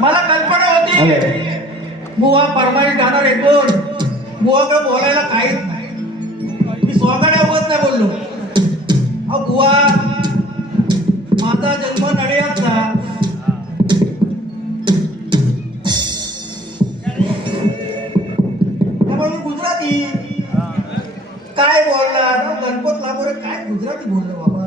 मला कल्पना होती बुवा परमाई गाणार ऐकून बुवाकडे बोलायला काहीच नाही. मी स्वागाड्या उगत नाही बोललो. अहो बुवा, माझा जन्म नडियादचा. त्यामुळे मी गुजराती. काय बोलला गणपत लागोरे, काय गुजराती बोललो बाबा.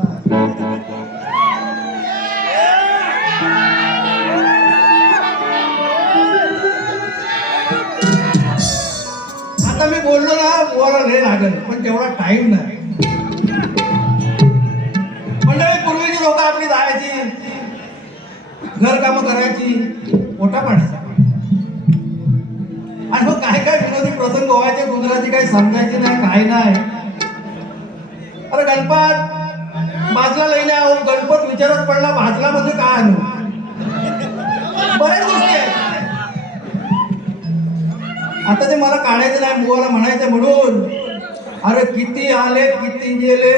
आता मी बोललो ना बुवाला लय लागल, पण तेवढा टाइम नाही. मंडळी, पूर्वीची लोक आपली जायची, घर कामं करायची, मोठा पाण्याचा. आणि मग काय काय विनोदी प्रसंग व्हायचे, गुजराती काही समजायचे नाही, काय नाही. अरे गणपत भाजला लई नाही. अहो गणपत विचारत पडला भाजला म्हणजे काय आणू. बऱ्याच गोष्टी आहेत. आता ते मला काढायचं नाही, बुवाला म्हणायचं म्हणून. अरे किती आले किती गेले,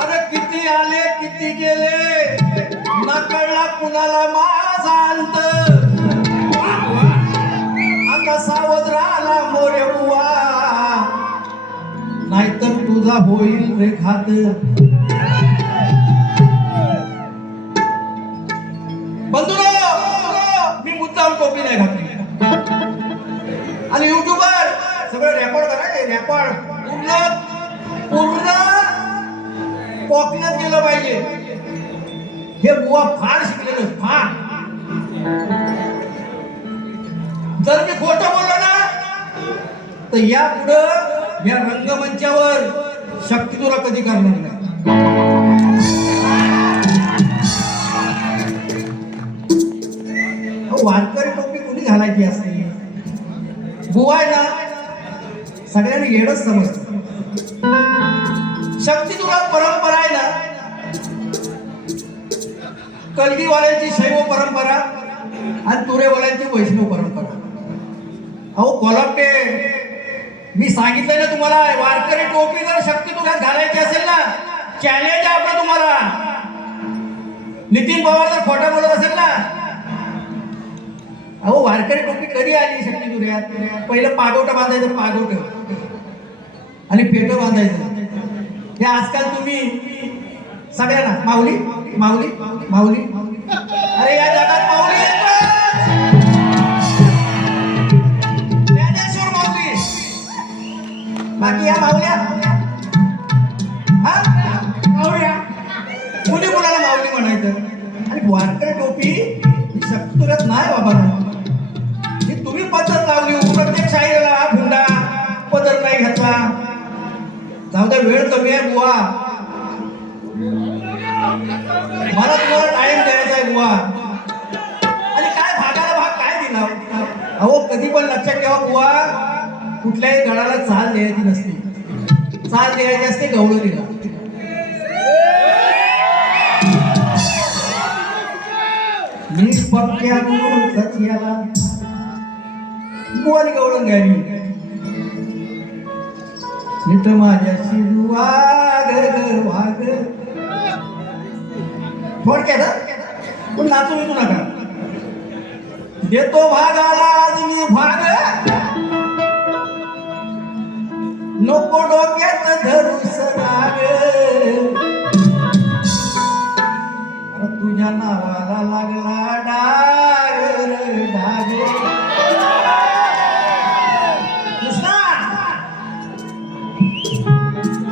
अरे किती आले किती गेले, न कळला कुणाला माझा अंत. आता सावध राहिला मोरे बुवा, नाहीतर तुझा होईल रे घात. बंधुरो, मी मुद्दाम टोपी नाही घातली. आणि युट्यूबवर सगळं रेकॉर्ड करायचं. रेकॉर्ड पूर्ण कोकणात गेलं पाहिजे. हे बुवा फार शिकलेलं, फार. जर मी खोटं बोललो ना तर या पुढं या रंगमंचावर शक्ती तुला कधी करणार नाही. वारकरी टोपी कोणी घालायची असते. बुवा आहे ना, सगळ्यांनी येडच समजत. शक्ती तुला परंपरा आहे ना, कलगीवाल्यांची शैव परंपरा आणि तुरेवाल्यांची वैष्णव परंपरा. अहो कोल्हापे, मी सांगितलंय ना तुम्हाला, वारकरी टोपी जर शक्ती तुला घालायची असेल ना, चॅलेंज आहे आपलं तुम्हाला. नितीन पवार जर खोटा बोलत असेल ना, अहो वारकरी टोपी कधी आली शक्ती तुऱ्यात? पहिलं पागोटं बांधायचं, पागोटं, आणि पेटं बांधायचं. हे आजकाल तुम्ही सगळ्यांना माऊली माऊली माऊली. अरे या जगात माऊली ज्ञानेश्वर माऊली, बाकी या माऊल्या, हा माऊल्या, कुणी कुणाला माऊली म्हणायचं. आणि वारकरी टोपी शक्ती तुऱ्यात नाही बाबा. तुम्ही पद्धत लावली, प्रत्येक शाहीला हुंडा पदर नाही घेतला. जाऊ द्या, वेळ कमी आहे बुवा, मला तुम्हाला टाइम द्यायचा आहे बुवा. आणि काय भागाला भाग काय दिला. अहो कधी पण लक्षात ठेवा बुवा, कुठल्याही गडाला चाल द्यायची नसते. चाल द्यायची असते गवळणीला. मी पक्क्या सचियाला बुवानी गवळण घ्यावी. नीट माझ्याशी वाग वाग. थोडक्यात पण नाचू विकू नका. देतो भागाला आज मी भाग, नको डोक्यात धरू सराग. तुझ्या नावाला लागला डाग डाग.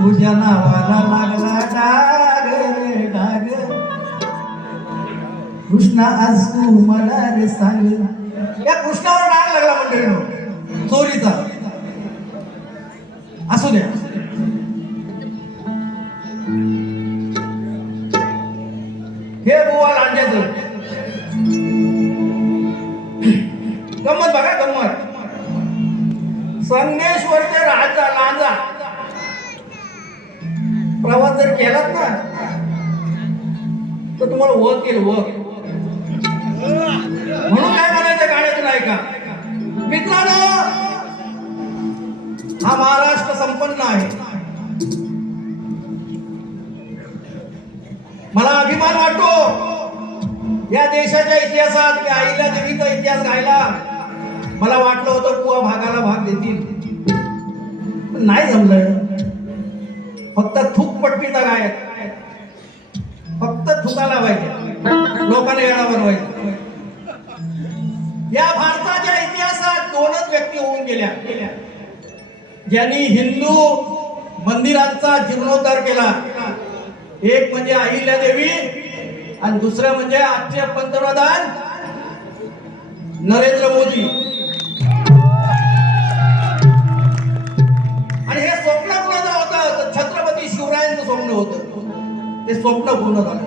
तुझ्या नावाला लागला डाग डाग. कृष्णा आज तू मला रे सांग. या कृष्णावर डाग लागला मंडळीनो, चोरीचा. असू द्या. हे बुवा लांजाचं गंमत बघा, गंमत. संगमेश्वर ते लांजा प्रवास जर केलात ना तर तुम्हाला वक येईल, वक. म्हणून काय म्हणायचं गाण्यातून ऐका मित्रांनो, हा महाराष्ट्र संपन्न आहे. मला अभिमान वाटतो या देशाच्या इतिहासात मी आईला देवीचा इतिहास गायला. मला वाटलं होतं बुवा भागाला भाग देतील, पण नाही जमलं. फक्त थूकपट्टीचा गायक, फक्त थुका लावायच्या, लोकांना येणा बनवायचं. या भारताच्या इतिहासात दोनच व्यक्ती होऊन गेल्या ज्यांनी हिंदू मंदिरांचा जीर्णोद्धार केला. एक म्हणजे अहिल्यादेवी आणि दुसरं म्हणजे आजचे पंतप्रधान नरेंद्र मोदी. आणि हे स्वप्न कुणाचं होतं तर छत्रपती शिवरायांचं स्वप्न होतं. ते स्वप्न पूर्ण झालं.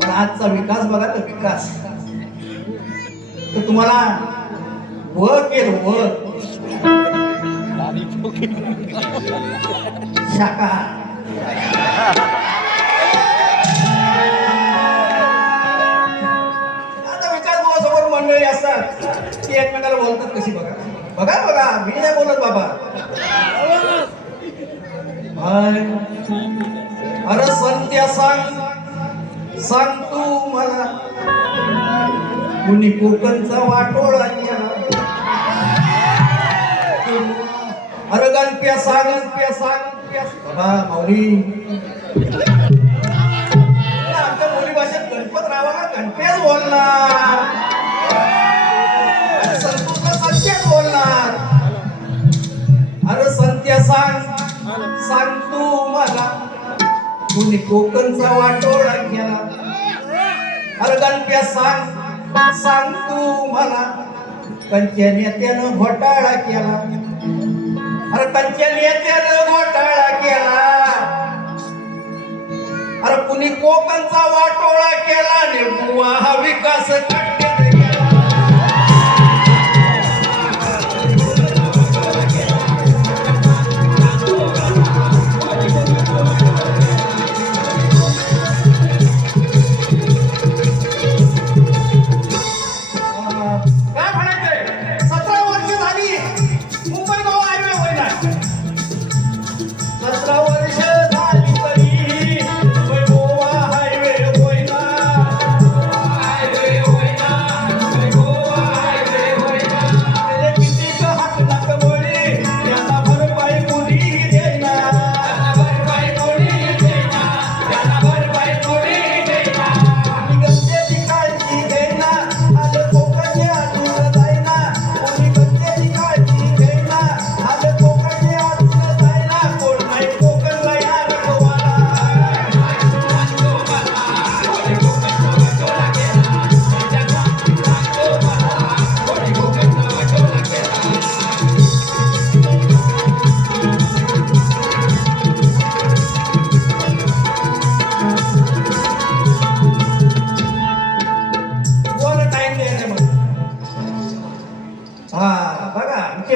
पण आजचा विकास बघा तर विकास तर तुम्हाला वर केलं वर शाखा. आता विकास भाऊ समोर मंडळी असतात ती एकमेकाला बोलतात कशी बघा बघा बघा. मी नाही बोलत बाबा. अरे संत्या सांग तू मला कुणी कोकणचा वाटोळा केला. अरे गणप्या सांग बाबा माऊली. आमच्या बोली भाषेत गणपतरावाला गणप्याच बोलणार, संतोषला संत्याच बोलणार. अरे संत्या सांग तू मला कुणी कोकणचा वाटोळा केला. अरे गणप्या सांग तू मला कंच्या नेत्यानं घोटाळा केला. अरे कंच्या नेत्यानं घोटाळा केला. अरे कुणी कोकणचा वाटोळा केला आणि बुवा हा विकास कट्ट्यात गेला.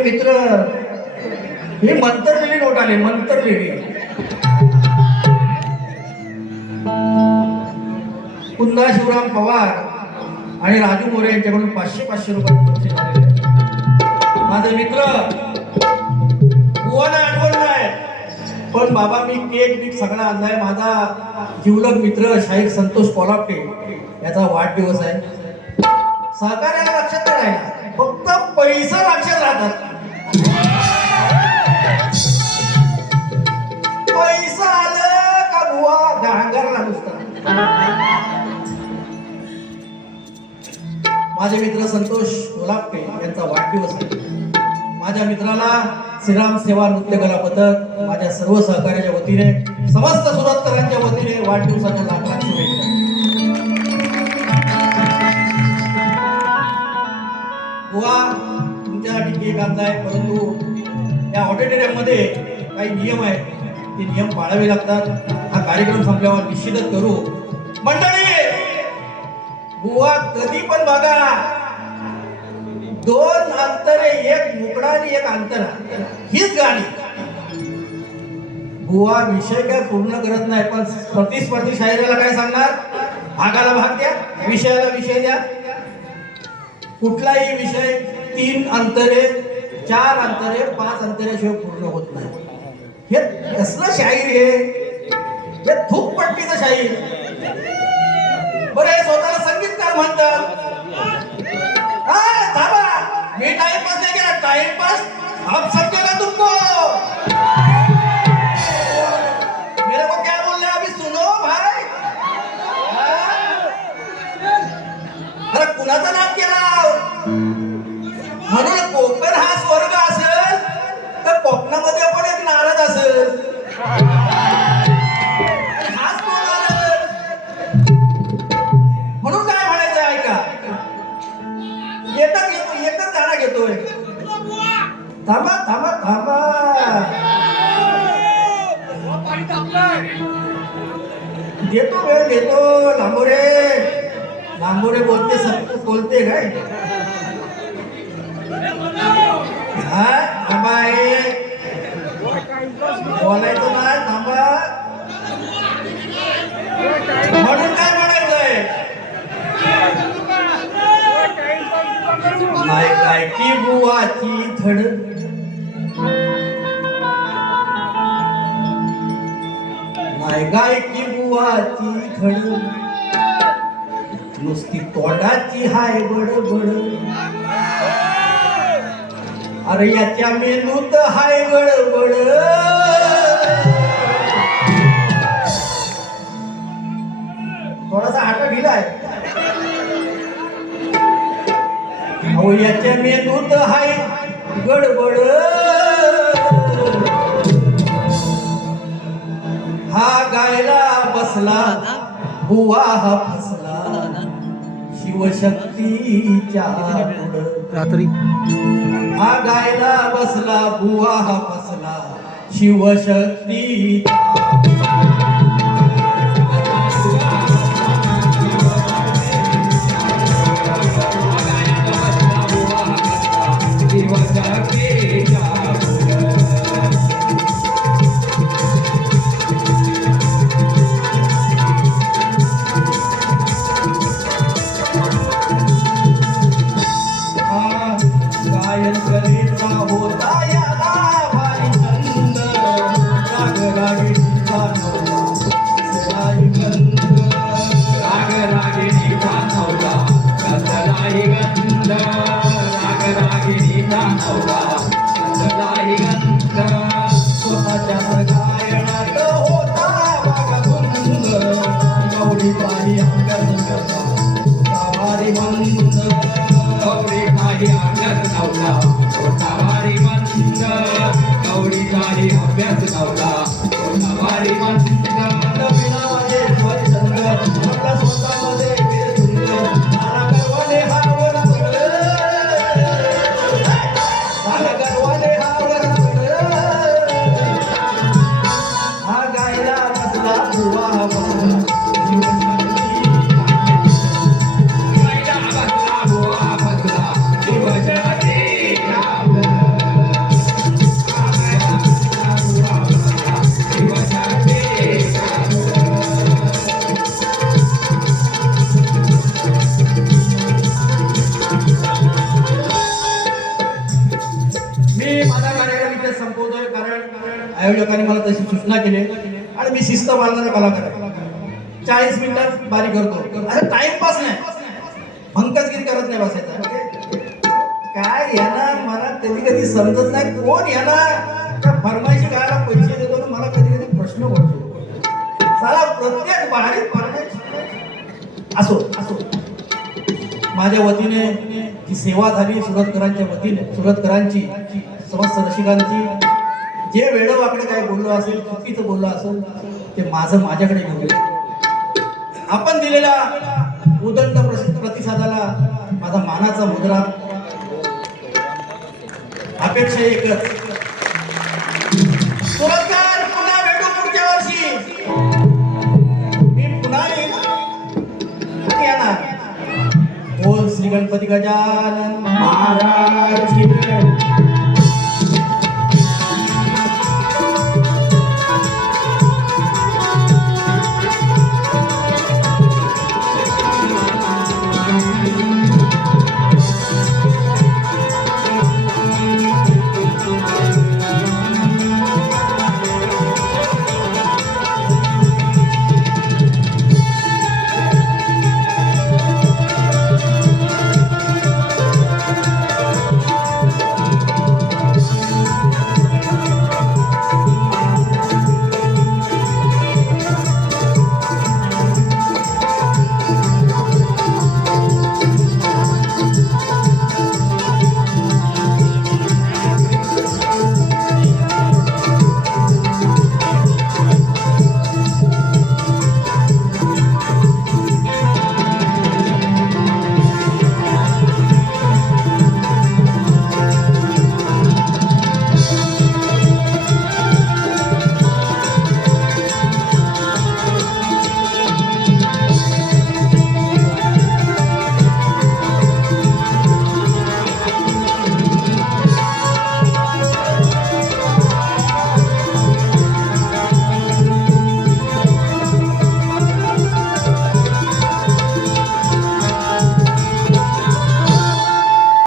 मित्र हे मंतरलेली नोट आले. मंतरलेली कुंदा शिवराम पवार आणि राजू मोरे यांच्याकडून 500 रुपये बक्षीस आलेले. माझे मित्र बुवाला आठवण नाही पण बाबा मी केक सगळा आणलाय. माझा जिवलग मित्र शाहीर संतोष कोल्हापटे याचा वाढदिवस आहे. सहकार्याला लक्षात नाही राहिला, फक्त पैसा लक्षात राहतात. पैसा आलं का बुवा घांगरला नुसता. माझे मित्र संतोष कोल्हापटे यांचा वाढदिवस आहे. माझ्या मित्राला श्रीराम सेवा नृत्य कला पथक माझ्या सर्व सहकार्याच्या वतीने समस्त सुरतकरांच्या वतीने वाढदिवसाच्या लाख शुभेच्छा. बुवा तुमच्यासाठी केक आणलाय, परंतु या ऑडिटोरियम मध्ये काही नियम आहेत, ते नियम पाळावे लागतात. हा कार्यक्रम संपल्यावर निश्चितच करू. मंडळी बुवा कधी पण बघा 2 अंतरे, एक मुकडा आणि एक अंतरा, हीच गाणी. बुवा विषय काय पूर्ण करत नाही, पण प्रतिस्पर्धी शायराला काय सांगणार, भागाला भाग द्या, विषयाला विषय द्या. कुठलाही विषय 3 अंतरे 4 अंतरे 5 अंतऱ्याशिवाय पूर्ण होत नाही. हे कसलं शाहीर हे थूक पट्टीचं शाहीर. बरं हे स्वतःला संगीत असं म्हणतात. हा, थांबा, मी टाइमपास नाही केला. टाइमपास आप सब केला तुमको. मेरे को क्या बोलना है अभी सुनो भाई. अरे कुणाचा नाम केला. म्हणून कोकण हा स्वर्ग असेल तर कोकणामध्ये पण एक नारद असेल. हाच तो नारद. म्हणून काय म्हणायचं ऐका. एकच गाणं घेतोय. थांबा थांबा थांबा. देतो वेळ देतो. लांबोरे बोलते सब बोलते काय. हा थांबा. बोलायचं नाही. थांबा. म्हणून काय म्हणायचंय. नाही काय की बुवाची धड. नाही गाय की बुवाची धड. नुसती तोंडाची हाय बडबड. अरे याच्या मेनूत हाय गडबड. थोडासा हाता ढिला आहे. अहो याच्या मेनूत हाय गडबड. हा गायला बसला बुवा हा फसला शिवशक्तीच्या रात्री. हा गायला बसला बुवा हा फसला शिवशक्ती. गायन कलेचा होता याला भारी छंद. राग रागिणीचा नवला कसलाही गंध. राग रागिणीचा नवला कसलाही गंध. राग रागिणीचा नवला कसलाही गंध. स्वतःच्याच गायनात होता वागधुंद. गौरीबाई अंगण गावारी मंद. गौरीबाई अंगण नवला वारी मंद. गौरीबाई अभ्यास नवला वारी मंद. नवीनामध्ये स्वरछंद आपला स्वतःमध्ये विरसुंद. नाना गर्वाने हा वरवड. नाना गर्वाने हा वरवड. हा गायला बसला बुवा हा बसला संपवतोय. कारण आयोजकांनी मला तशी सूचना केली आणि मी शिस्त पाळणारा कलाकार आहे. 40 मिनिटात बारी करतो. अरे टाइमपास नाही. भंकसगिरी करत नाही बसायचा. काय याला मला कधी कधी समजत नाही. कोण याला फरमाईशी करायला पैसे देतो ना. मला कधी कधी प्रश्न पडतो. साला प्रत्येक बारीक फरमाईश असो असो. माझ्या वतीने जी सेवा झाली सुरतकरांच्या वतीने, सुरतकरांची समस्त रसिकांची, जे वेळोवाकडे काय बोललो असेल, चुकीचं बोललो असेल ते माझ्याकडे घेऊन. आपण दिलेल्या उदंड प्रतिसादाला माझा मानाचा मुद्रा. अपेक्षा एकच. सुरतकर पुन्हा भेटू पुढच्या वर्षी. मी पुन्हा येणार. बोल श्री गणपती गजानन महाराज की जय.